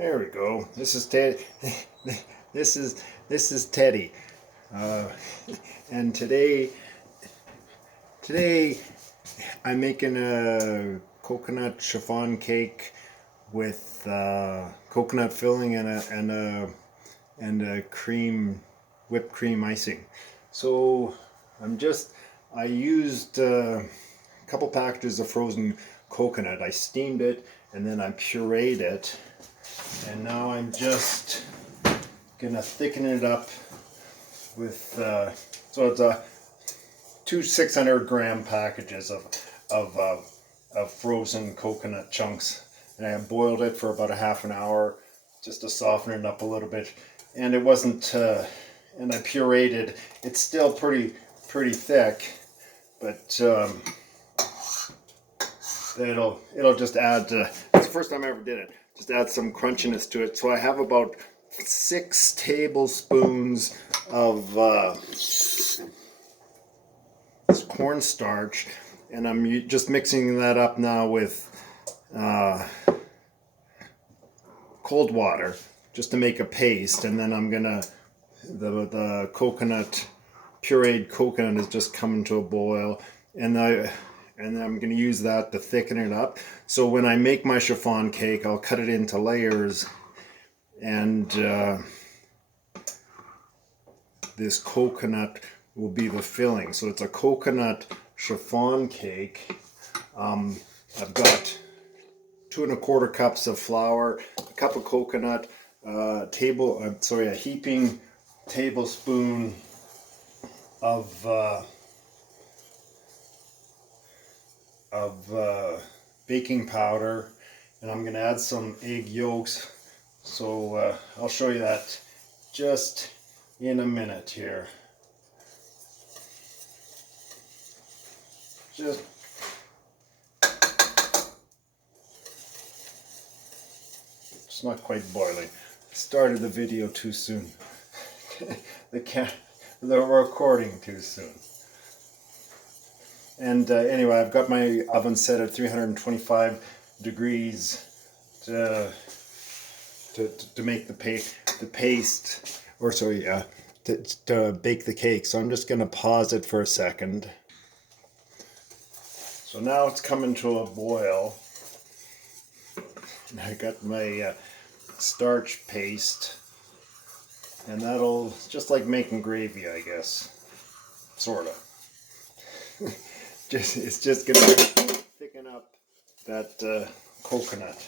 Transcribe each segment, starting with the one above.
There we go. This is Teddy. This is Teddy. And today I'm making a coconut chiffon cake with coconut filling and a whipped cream icing. So I used a couple packages of frozen coconut. I steamed it and then I pureed it. And now I'm just gonna thicken it up with so it's two 600-gram packages of frozen coconut chunks, and I boiled it for about a half an hour just to soften it up a little bit. And it wasn't, and I pureed it. It's still pretty thick, but it'll just add. It's the first time I ever did it. Just add some crunchiness to it. So I have about 6 tablespoons of cornstarch, and I'm just mixing that up now with cold water just to make a paste. And then I'm gonna the pureed coconut is just coming to a boil, and I'm going to use that to thicken it up. So when I make my chiffon cake, I'll cut it into layers, and this coconut will be the filling. So it's a coconut chiffon cake. I've got 2 1/4 cups of flour, a cup of coconut, a heaping tablespoon of baking powder, and I'm going to add some egg yolks. So I'll show you that just in a minute here. It's not quite boiling. Started the video too soon. The recording too soon. And anyway, I've got my oven set at 325 degrees to make the paste, or sorry, to bake the cake. So I'm just going to pause it for a second. So now it's coming to a boil. And I got my starch paste, and that'll, just like making gravy, I guess, sort of. It's just going to thicken up that coconut.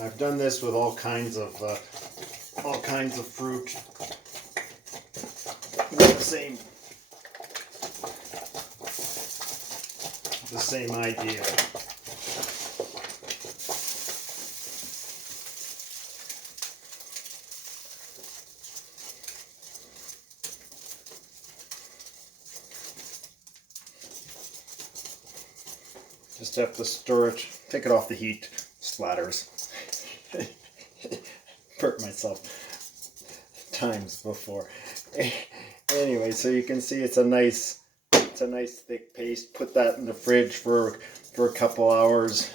I've done this with all kinds of fruit. The same idea. Just have to stir it, take it off the heat, splatters. Burnt myself times before. Anyway, so you can see it's a nice thick paste. Put that in the fridge for a couple hours.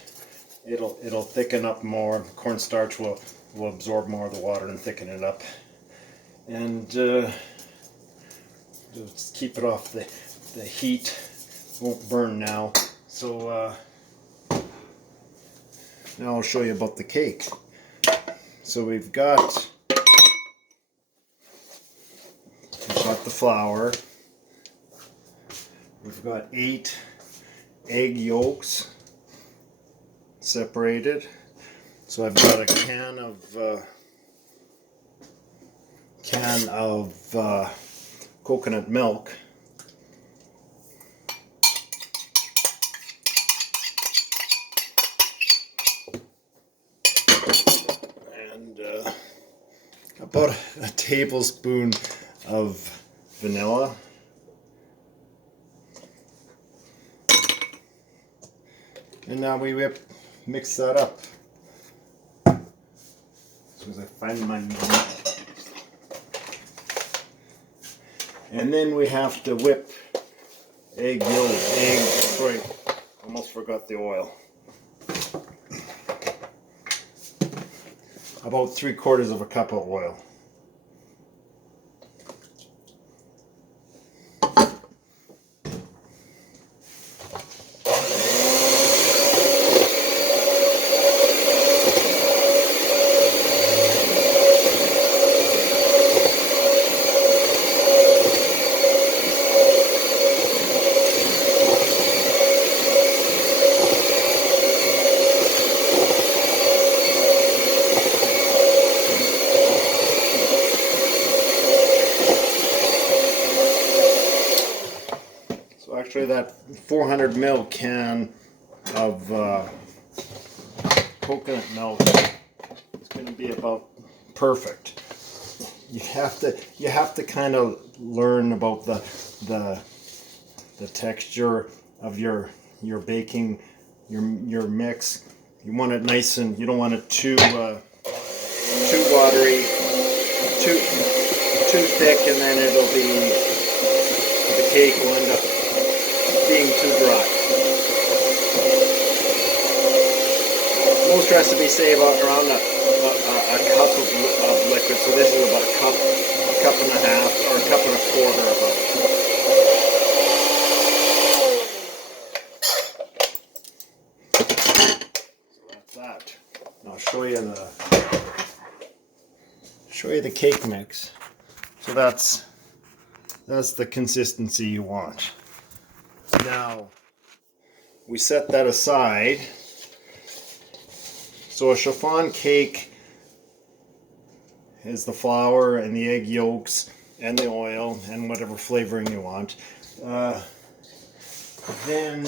It'll thicken up more. The cornstarch will absorb more of the water and thicken it up. And just keep it off the heat. Won't burn now. So now I'll show you about the cake. So we've got the flour. We've got 8 egg yolks separated. So I've got a can of coconut milk. About a tablespoon of vanilla. And now we mix that up. As soon as I find my milk. And then we have to whip Almost forgot the oil. About 3/4 of a cup of oil. Actually, that 400 ml can of coconut milk is going to be about perfect. You have to kind of learn about the texture of your baking your mix. You want it nice, and you don't want it too watery, too thick, and then the cake will end up being too dry. Most recipes say about around a cup of liquid, so this is about a cup and a half, or a cup and a quarter about. So that's that. Now I'll show you the cake mix. So that's the consistency you want. Now, we set that aside. So a chiffon cake is the flour and the egg yolks and the oil and whatever flavoring you want. Then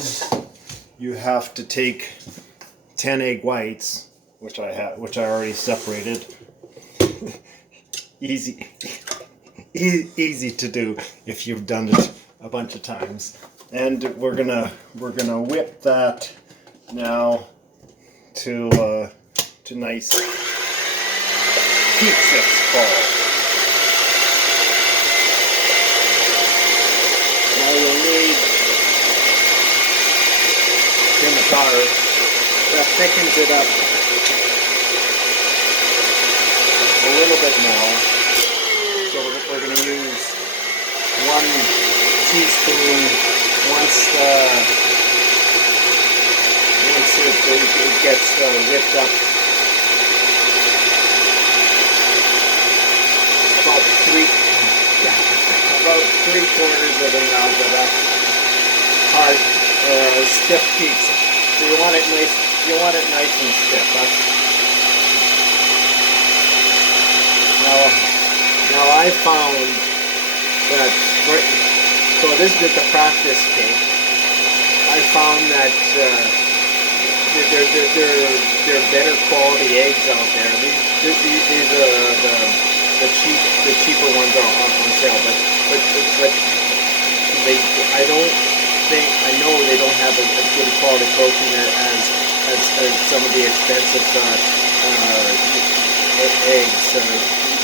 you have to take 10 egg whites, which I already separated. Easy to do if you've done it a bunch of times. And we're gonna whip that now to nice pizza called. Now you'll need cream tartar that thickens it up a little bit more. So we're going to use 1 teaspoon once it gets whipped up. About 3/4 of an ounce of that hard stiff pizza. So you want it nice. You want it nice and stiff. Now I found that, so this is the practice cake. I found that there are better quality eggs out there. These are the cheaper ones are on sale, but I know they don't have as good a quality protein as some of the expensive eggs.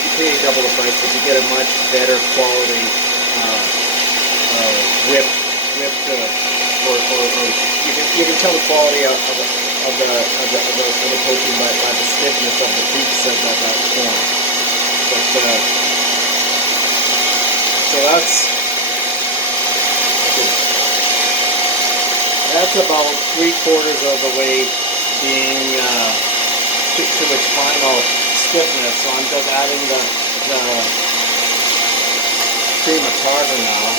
You pay double the price, but you get a much better quality whipped or you can tell the quality of the protein by the stiffness of the pizza that form. But so that's about 3/4 of the way being to its final stiffness. So I'm just adding the cream of tartar now.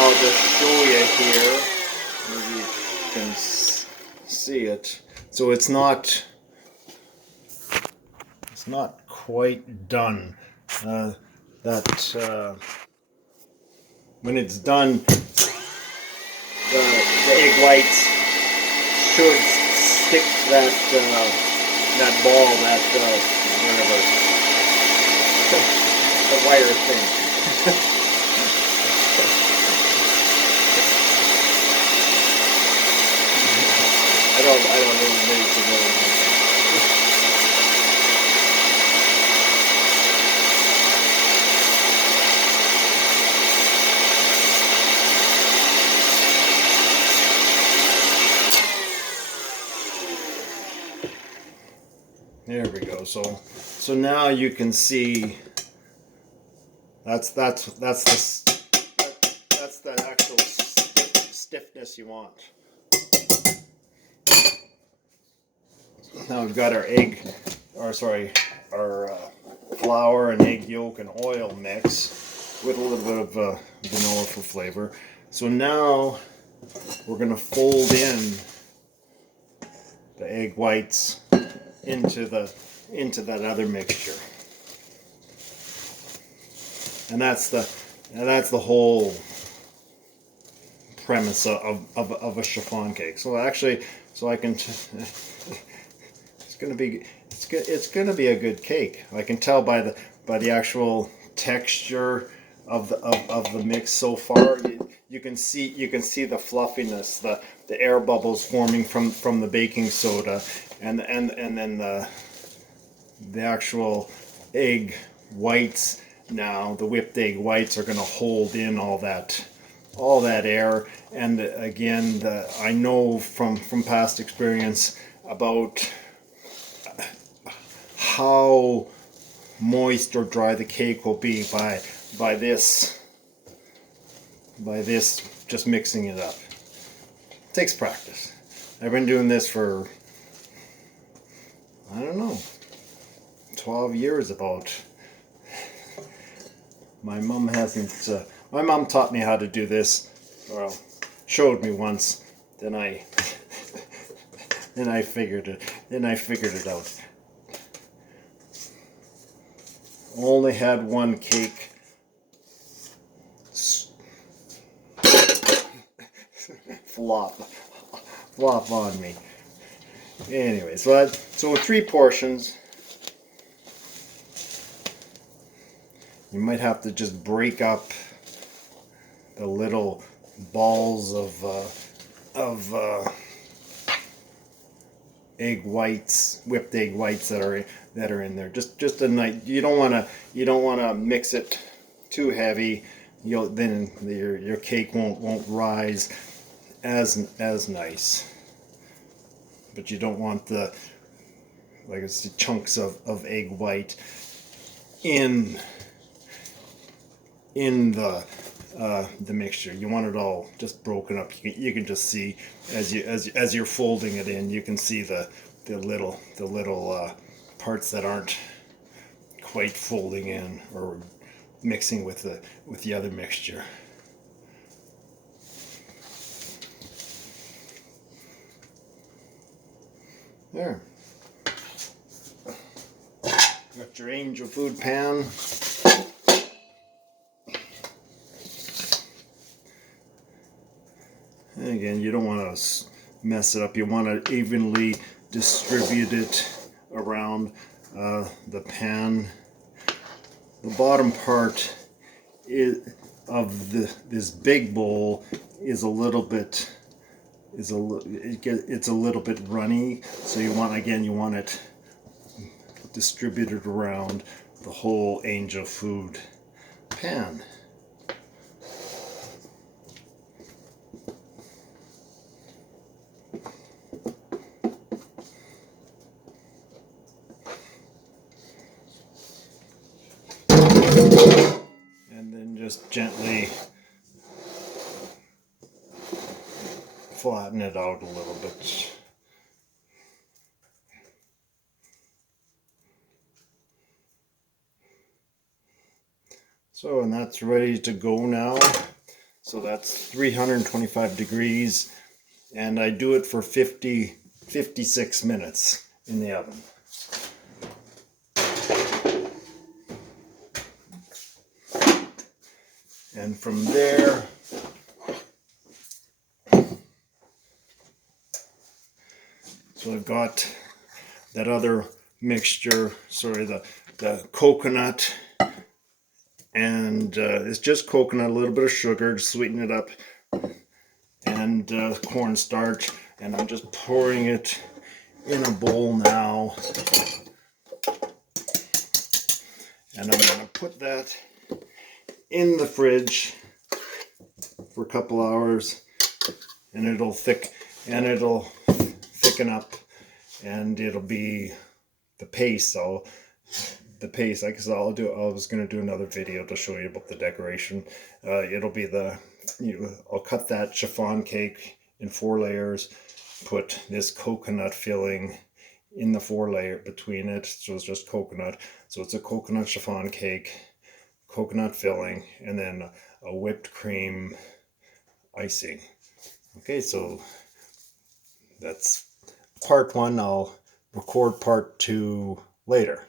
I'll just show you here, maybe you can see it. So it's not quite done. When it's done, the egg whites should stick to that ball, whatever, the wire thing. ready to go. There we go. So now you can see that's the actual stiffness you want. Now we've got our flour and egg yolk and oil mix with a little bit of vanilla for flavor. So now we're going to fold in the egg whites into that other mixture, and that's the whole premise of a chiffon cake. So actually, I can it's gonna be a good cake. I can tell by the actual texture of the mix so far. You can see the fluffiness, the air bubbles forming from the baking soda, and then the actual egg whites. Now the whipped egg whites are going to hold in all that air. And again, I know from past experience about how moist or dry the cake will be by this just mixing it up. It takes practice. I've been doing this for, I don't know, 12 years about. My mom taught me how to do this, well, showed me once, then I figured it out. Only had one cake flop on me. Anyway, so 3 portions. You might have to just break up the little balls of egg whites, whipped egg whites that are in there. Just a nice. You don't want to mix it too heavy. Then your cake won't rise as nice. But you don't want the chunks of egg white in the mixture. You want it all just broken up. You can just see as you're folding it in, you can see the little parts that aren't quite folding in or mixing with the other mixture. There. Got your angel food pan. And again, you don't want to mess it up. You want to evenly distribute it around the pan. The bottom part of this big bowl is a little bit it's a little bit runny. So you want it distributed around the whole angel food pan. And then just gently flatten it out a little bit. So, and that's ready to go now. So that's 325 degrees, and I do it for 56 minutes in the oven. And from there, so I've got that other mixture, the coconut, and it's just coconut, a little bit of sugar to sweeten it up, and cornstarch, and I'm just pouring it in a bowl now. And I'm going to put that in the fridge for a couple hours, and it'll thicken up, and it'll be the paste. So the paste, like I said, I was going to do another video to show you about the decoration. It'll be I'll cut that chiffon cake in 4 layers, put this coconut filling in the 4 layer between it, so it's just coconut. So it's a coconut chiffon cake, coconut filling, and then a whipped cream icing. Okay, so that's part 1. I'll record part 2 later.